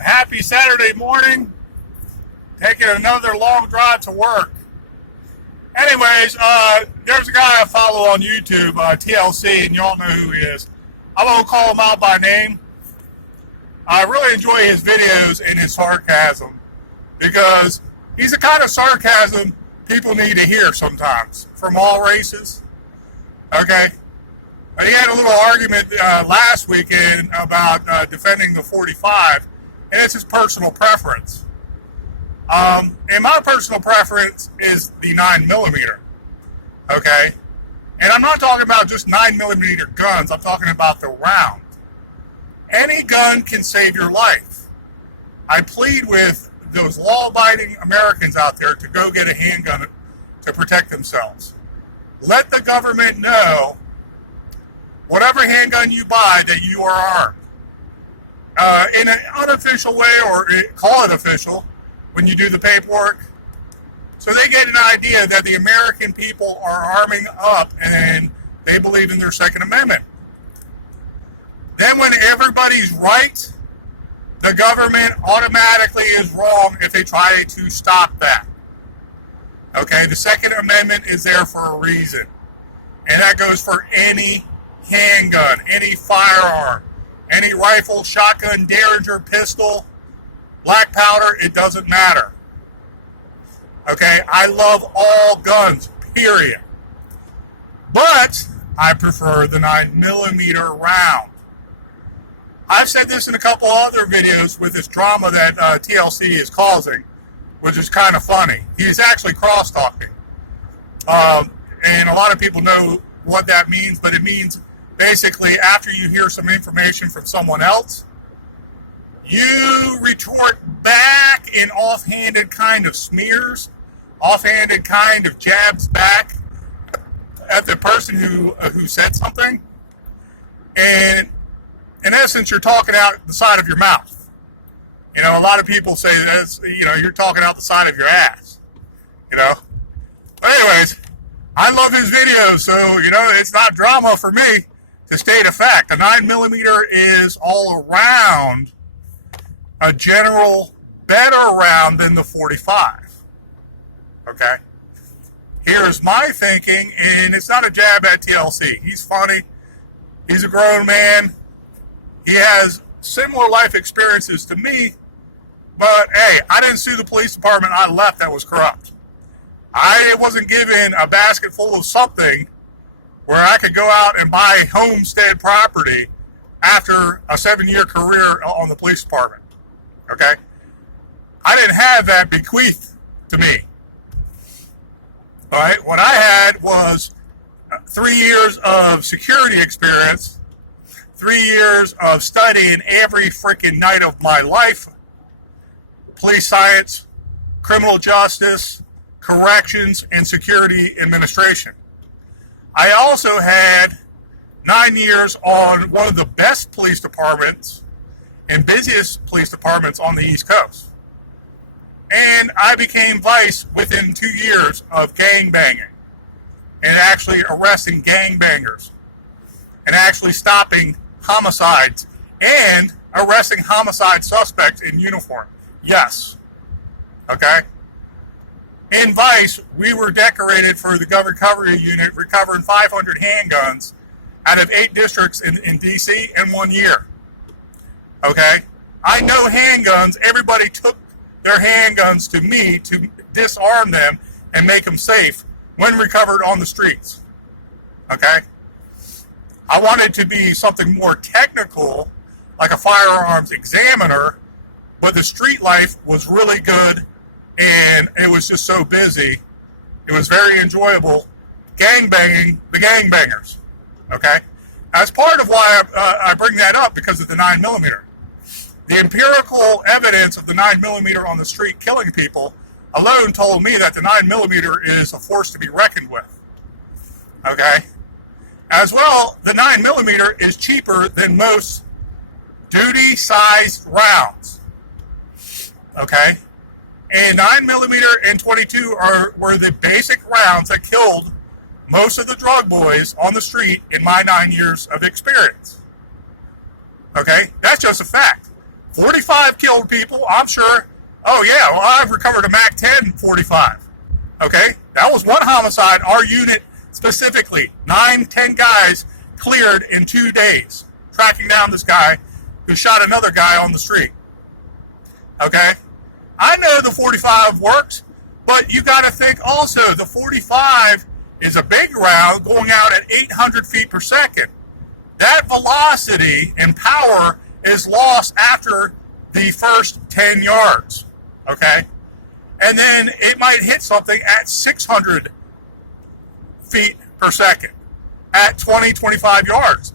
Happy Saturday morning. Taking another long drive to work. Anyways, there's a guy I follow on YouTube, TLC, and y'all know who he is. I won't call him out by name. I really enjoy his videos and his sarcasm because he's the kind of sarcasm people need to hear sometimes from all races. Okay? He had a little argument last weekend about defending the 45, and it's his personal preference. And my personal preference is the 9mm. Okay? And I'm not talking about just 9mm guns. I'm talking about the round. Any gun can save your life. I plead with those law-abiding Americans out there to go get a handgun to protect themselves. Let the government know, whatever handgun you buy, that you are armed. In an unofficial way, or call it official, when you do the paperwork, so they get an idea that the American people are arming up and they believe in their Second Amendment. Then when everybody's right, the government automatically is wrong if they try to stop that. Okay, the Second Amendment is there for a reason. And that goes for any handgun, any firearm, any rifle, shotgun, Derringer, pistol, black powder, it doesn't matter. Okay, I love all guns, period. But I prefer the 9mm round. I've said this in a couple other videos with this drama that TLC is causing, which is kind of funny. He's actually cross-talking. And a lot of people know what that means, but it means basically after you hear some information from someone else, you retort back in offhanded kind of smears, offhanded kind of jabs back at the person who said something. And in essence, you're talking out the side of your mouth. You know, a lot of people say that's, you're talking out the side of your ass. But anyways, I love his videos, so, it's not drama for me to state a fact. The 9mm is all around a general better round than the 45. Okay? Here's my thinking, and it's not a jab at TLC. He's funny. He's a grown man. He has similar life experiences to me, but hey, I didn't sue the police department I left that was corrupt. I wasn't given a basket full of something where I could go out and buy homestead property after a 7-year career on the police department. Okay? I didn't have that bequeathed to me. All right? What I had was 3 years of security experience, 3 years of studying every freaking night of my life, police science, criminal justice, corrections, and security administration. I also had 9 years on one of the best police departments and busiest police departments on the East Coast. And I became vice within 2 years of gangbanging and actually arresting gangbangers and actually stopping homicides and arresting homicide suspects in uniform. Yes. Okay? In Vice, we were decorated for the Gun Recovery Unit recovering 500 handguns out of 8 districts in D.C. in 1 year. Okay? I know handguns. Everybody took their handguns to me to disarm them and make them safe when recovered on the streets. Okay? I wanted to be something more technical, like a firearms examiner, but the street life was really good, and it was just so busy. It was very enjoyable gangbanging the gangbangers. Okay? As part of why I bring that up, because of the 9mm. The empirical evidence of the 9mm on the street killing people alone told me that the 9mm is a force to be reckoned with. Okay? As well, the 9mm is cheaper than most duty-sized rounds. Okay? And 9mm and 22 were the basic rounds that killed most of the drug boys on the street in my 9 years of experience. Okay? That's just a fact. 45 killed people, I'm sure. Oh yeah, well, I've recovered a Mac 10 45. Okay, that was one homicide. Our unit specifically, 9-10 guys cleared in 2 days, tracking down this guy who shot another guy on the street. Okay, I know the 45 works, but you got to think also the 45 is a big round going out at 800 feet per second. That velocity and power is lost after the first 10 yards. Okay, and then it might hit something at 600 feet per second at 20, 25 yards.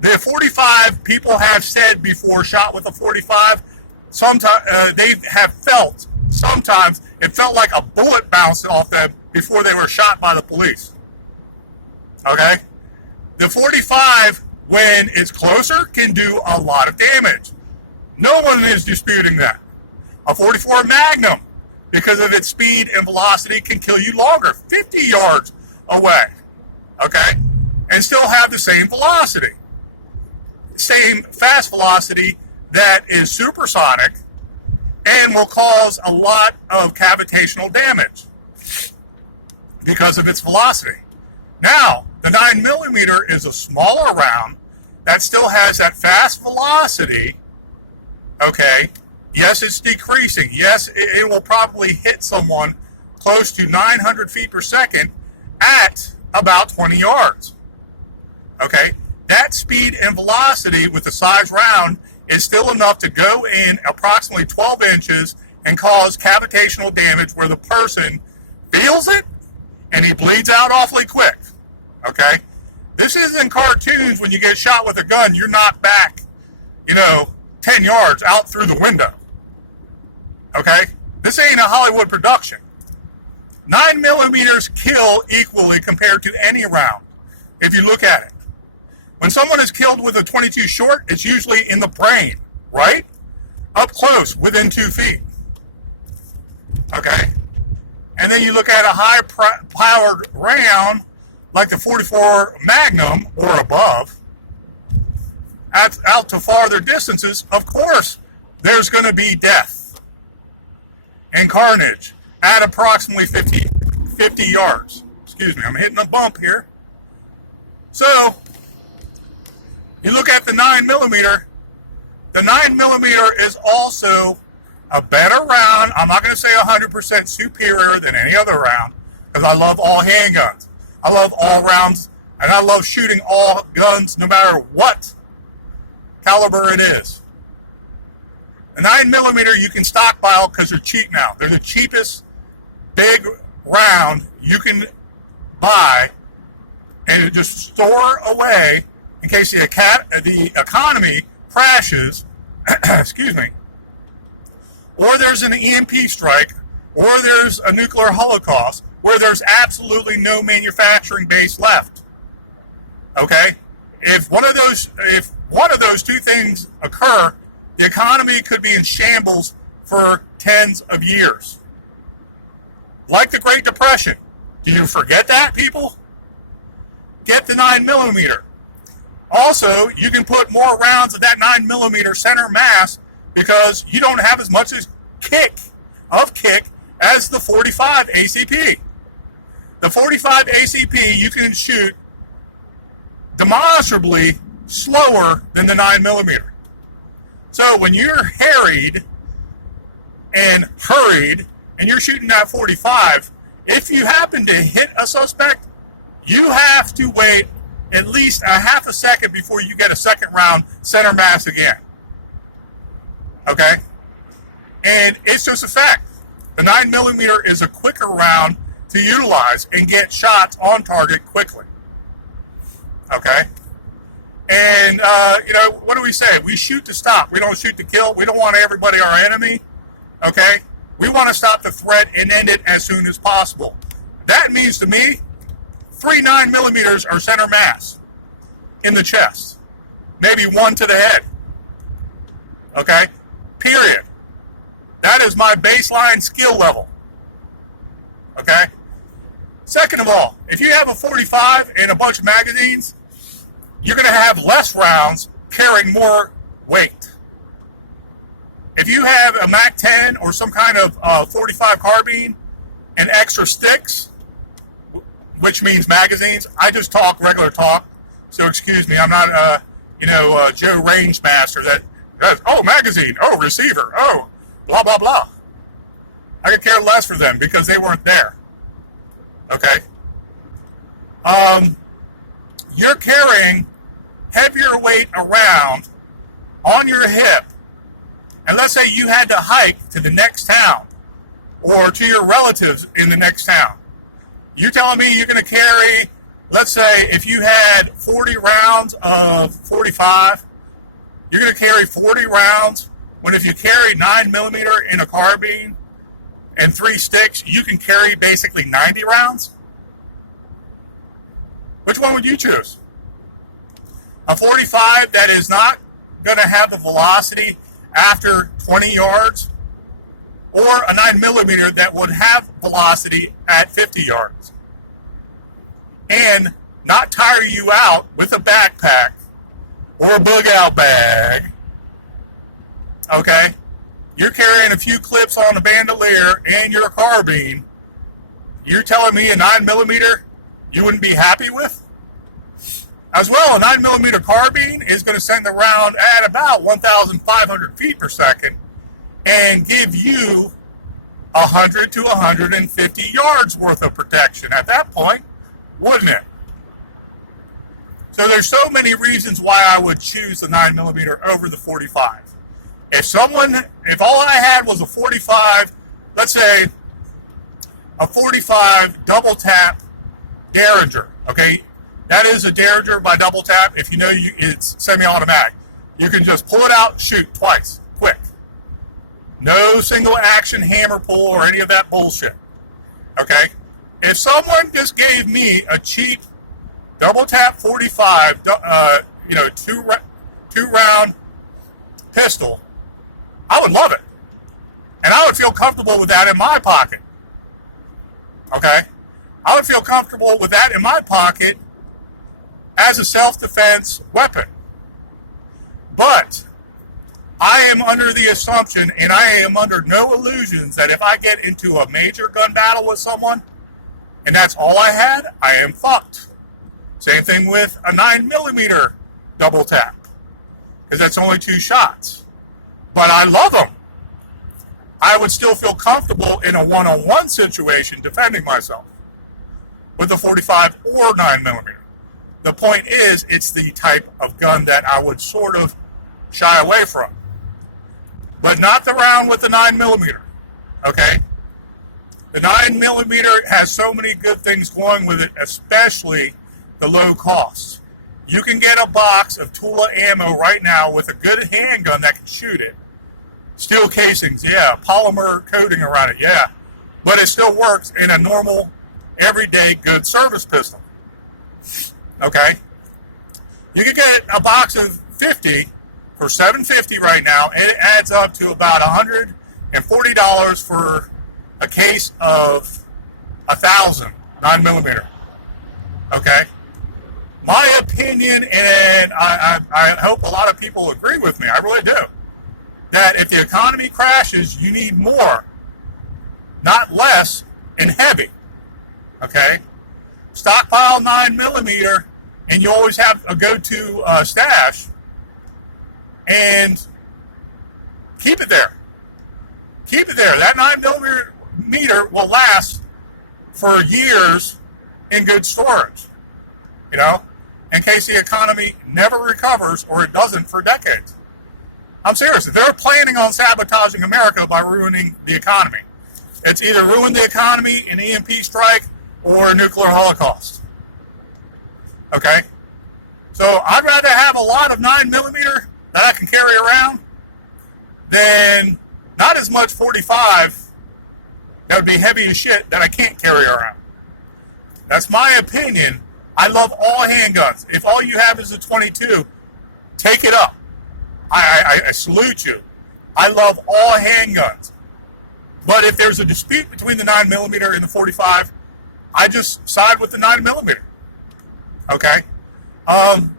The 45, people have said before, shot with a 45, sometimes they have felt, sometimes it felt like a bullet bounced off them before they were shot by the police. Okay? The 45, when it's closer, can do a lot of damage. No one is disputing that. A 44 Magnum, because of its speed and velocity, can kill you longer, 50 yards away. Okay? And still have the same velocity. Same fast velocity that is supersonic and will cause a lot of cavitational damage because of its velocity. Now, the 9mm is a smaller round that still has that fast velocity. Okay, yes, it's decreasing. Yes, it will probably hit someone close to 900 feet per second at about 20 yards. Okay, that speed and velocity with the size round is still enough to go in approximately 12 inches and cause cavitational damage where the person feels it and he bleeds out awfully quick. Okay, this isn't cartoons. When you get shot with a gun, you're knocked back, 10 yards out through the window. Okay, this ain't a Hollywood production. 9mm kill equally compared to any round if you look at it. When someone is killed with a 22 short, it's usually in the brain, right? Up close, within 2 feet. Okay? And then you look at a high-powered round, like the 44 Magnum or above, out to farther distances, of course, there's going to be death and carnage at approximately 50 yards. Excuse me, I'm hitting a bump here. So, you look at the 9mm. The 9mm is also a better round. I'm not going to say 100% superior than any other round, because I love all handguns. I love all rounds, and I love shooting all guns no matter what caliber it is. The 9mm you can stockpile because they're cheap now. They're the cheapest big round you can buy and just store away in case the economy crashes, excuse me, or there's an EMP strike, or there's a nuclear holocaust where there's absolutely no manufacturing base left. Okay? If one of those two things occur, the economy could be in shambles for tens of years. Like the Great Depression. Do you forget that, people? Get the 9mm. Also, you can put more rounds of that 9mm center mass because you don't have as much as kick as the 45 ACP. The 45 ACP you can shoot demonstrably slower than the 9mm. So when you're harried and hurried and you're shooting that 45, if you happen to hit a suspect, you have to wait at least a half a second before you get a second round center mass again. Okay? And it's just a fact. The 9mm is a quicker round to utilize and get shots on target quickly. Okay? And, what do we say? We shoot to stop. We don't shoot to kill. We don't want everybody our enemy. Okay? We want to stop the threat and end it as soon as possible. That means to me, 3 9mm are center mass in the chest. Maybe 1 to the head. Okay? Period. That is my baseline skill level. Okay? Second of all, if you have a 45 and a bunch of magazines, you're going to have less rounds carrying more weight. If you have a MAC-10 or some kind of 45 carbine and extra sticks, which means magazines, I just talk regular talk, so excuse me, I'm not Joe Rangemaster that does, oh, magazine, oh, receiver, oh, blah, blah, blah. I could care less for them because they weren't there. Okay? You're carrying heavier weight around on your hip, and let's say you had to hike to the next town or to your relatives in the next town. You're telling me you're going to carry, let's say if you had 40 rounds of 45, you're going to carry 40 rounds, when if you carry 9mm in a carbine and 3 sticks, you can carry basically 90 rounds? Which one would you choose? A 45 that is not going to have the velocity after 20 yards, or a 9mm that would have velocity at 50 yards and not tire you out with a backpack or a bug out bag? Okay? You're carrying a few clips on a bandolier and your carbine. You're telling me a 9mm you wouldn't be happy with? As well, a 9mm carbine is going to send the round at about 1,500 feet per second and give you 100 to 150 yards worth of protection at that point, wouldn't it? So there's so many reasons why I would choose the 9mm over the 45. If all I had was a 45, let's say a 45 double tap Derringer, okay? That is a Derringer by double tap. If you know it's semi-automatic. You can just pull it out, shoot twice, quick. No single action hammer pull or any of that bullshit. Okay? If someone just gave me a cheap double tap 45, two round pistol, I would love it. And I would feel comfortable with that in my pocket. Okay? I would feel comfortable with that in my pocket as a self-defense weapon. But I am under the assumption, and I am under no illusions, that if I get into a major gun battle with someone, and that's all I had, I am fucked. Same thing with a 9mm double tap, because that's only 2 shots. But I love them. I would still feel comfortable in a one-on-one situation defending myself with a 45 or 9mm. The point is, it's the type of gun that I would sort of shy away from. But not the round with the 9mm, okay? The 9mm has so many good things going with it, especially the low cost. You can get a box of Tula ammo right now with a good handgun that can shoot it. Steel casings, yeah. Polymer coating around it, yeah. But it still works in a normal, everyday, good service pistol. Okay? You can get a box of 50 for $7.50 right now, and it adds up to about $140 for a case of 1,000 9mm. Okay? My opinion, and I hope a lot of people agree with me, I really do, that if the economy crashes, you need more, not less, and heavy. Okay? Stockpile 9mm, and you always have a go-to stash, and keep it there. Keep it there. That 9mm will last for years in good storage, in case the economy never recovers, or it doesn't for decades. I'm serious. They're planning on sabotaging America by ruining the economy. It's either ruin the economy, an EMP strike, or a nuclear holocaust. Okay? So I'd rather have a lot of 9mm that I can carry around than not as much 45 that would be heavy as shit that I can't carry around. That's my opinion. I love all handguns. If all you have is a 22, take it up. I salute you. I love all handguns. But if there's a dispute between the 9mm and the 45, I just side with the 9mm. Okay? And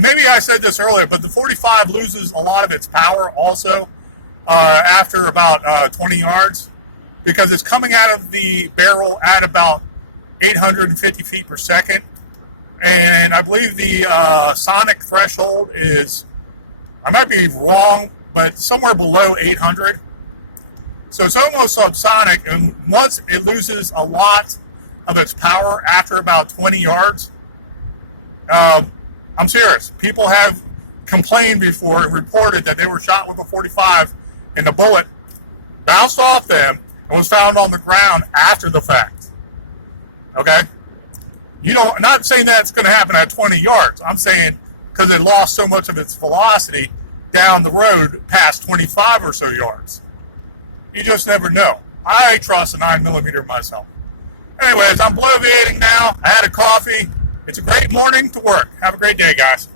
maybe I said this earlier, but the 45 loses a lot of its power also after about 20 yards because it's coming out of the barrel at about 850 feet per second. And I believe the sonic threshold is, I might be wrong, but somewhere below 800. So it's almost subsonic, and once it loses a lot of its power after about 20 yards, I'm serious. People have complained before and reported that they were shot with a 45 and the bullet bounced off them and was found on the ground after the fact. Okay? I'm not saying that's going to happen at 20 yards. I'm saying because it lost so much of its velocity down the road past 25 or so yards. You just never know. I trust a 9mm myself. Anyways, I'm bloviating now. I had a coffee. It's a great morning to work. Have a great day, guys.